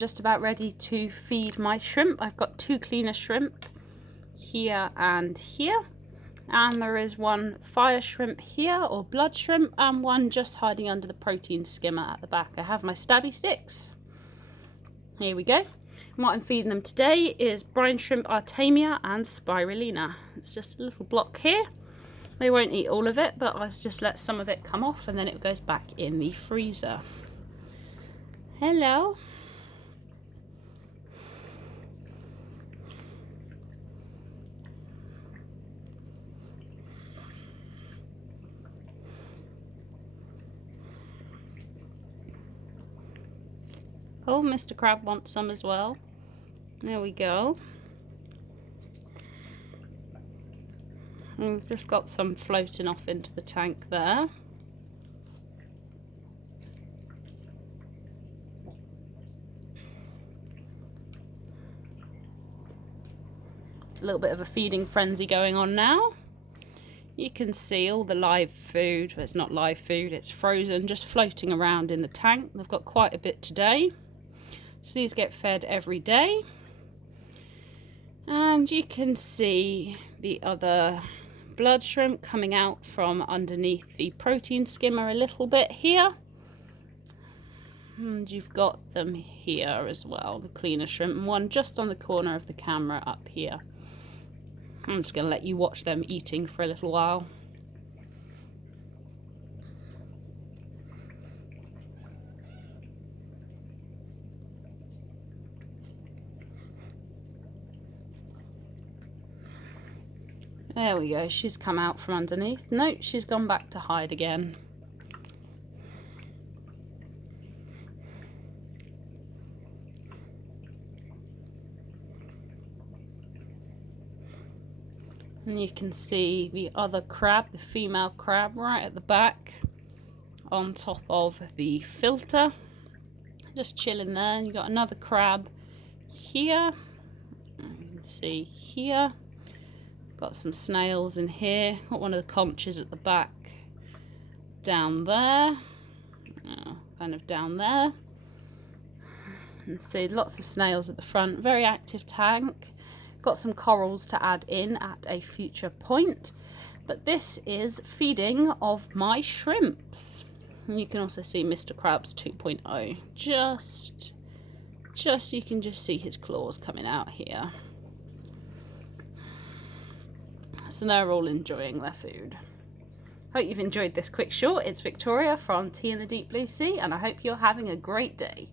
Just about ready to feed my shrimp. I've got 2 cleaner shrimp here and here, and there is one fire shrimp here, or blood shrimp, and one just hiding under the protein skimmer at the back. I have my stabby sticks. Here we go. And what I'm feeding them today is brine shrimp artemia and spirulina. It's just a little block here. They won't eat all of it, but I'll just let some of it come off and then it goes back in the freezer. Hello. Oh, Mr. Crab wants some as well. There we go. And we've just got some floating off into the tank there. A little bit of a feeding frenzy going on now. You can see all the live food, well, it's not live food, it's frozen, just floating around in the tank. They've got quite a bit today. So these get fed every day. And you can see the other blood shrimp coming out from underneath the protein skimmer a little bit here. And you've got them here as well, the cleaner shrimp, and one just on the corner of the camera up here. I'm just going to let you watch them eating for a little while. There we go, she's come out from underneath. No, she's gone back to hide again. And you can see the other crab, the female crab, right at the back on top of the filter. Just chilling there. And you've got another crab here. You can see here. Got some snails in here. Got one of the conches at the back down there. Kind of down there. And see lots of snails at the front. Very active tank. Got some corals to add in at a future point. But this is feeding of my shrimps. And you can also see Mr. Krabs 2.0. Just you can just see his claws coming out here. So they're all enjoying their food. Hope you've enjoyed this quick short. It's Victoria from Tea in the Deep Blue Sea, and I hope you're having a great day.